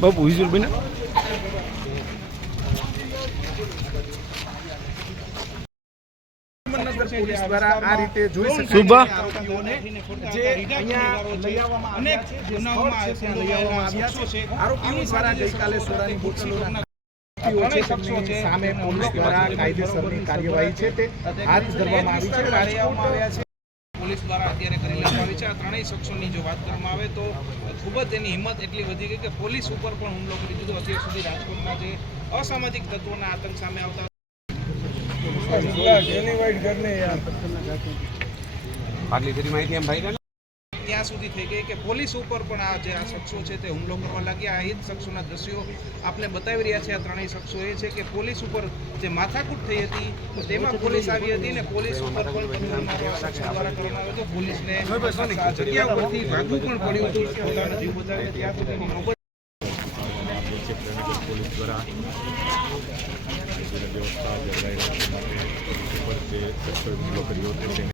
બાપુ વિઝુલ બને નગર પોલીસ દ્વારા આ રીતે જોઈ શકાય જે અહીંયા લઈ આવવામાં લઈ આવ્યા છે. આરોપીઓ દ્વારા ગઈકાલે સોડાની બોટલોના સામે પોલીસ દ્વારા કાયદેસરની કાર્યવાહી છે તે હાથ ધરવામાં આવી છે રાજકોટ પોલીસ દ્વારા અત્યારે કરી લેવામાં આવી છે આ ત્રણેય શખ્સોની જો વાત કરવામાં આવે તો ખૂબ જ તેની હિંમત એટલી વધી ગઈ કે પોલીસ ઉપર પણ હુમલો કરી દીધો અત્યાર સુધી રાજકોટમાં જે અસામાજિક તત્વોના આતંક સામે આવતા ત્યાં સુધી થઈ ગઈ કે પોલીસ ઉપર પણ આ જે આ શખ્સો છે તે હુમલો કરવા લાગ્યા. આ એ જ શખ્સોના દ્રશ્યો આપણે બતાવી રહ્યા છે. આ ત્રણેય શખ્સો એ છે કે પોલીસ ઉપર જે માથાકૂટ થઈ હતી તેમાં પોલીસ આવી હતી ને પોલીસ ઉપર પણ હુમલો આ શખ્સો દ્વારા કરવામાં આવ્યો હતો. પોલીસને જગ્યા ઉપરથી ભાગવું પણ પડ્યું હતું પોતાનો જીવ બચાવીને ત્યાં સુધી પોલીસ દ્વારા વ્યવસ્થા જળવાઈ રાખવા માટે ઉપર જે હુમલો કર્યો હતો તેને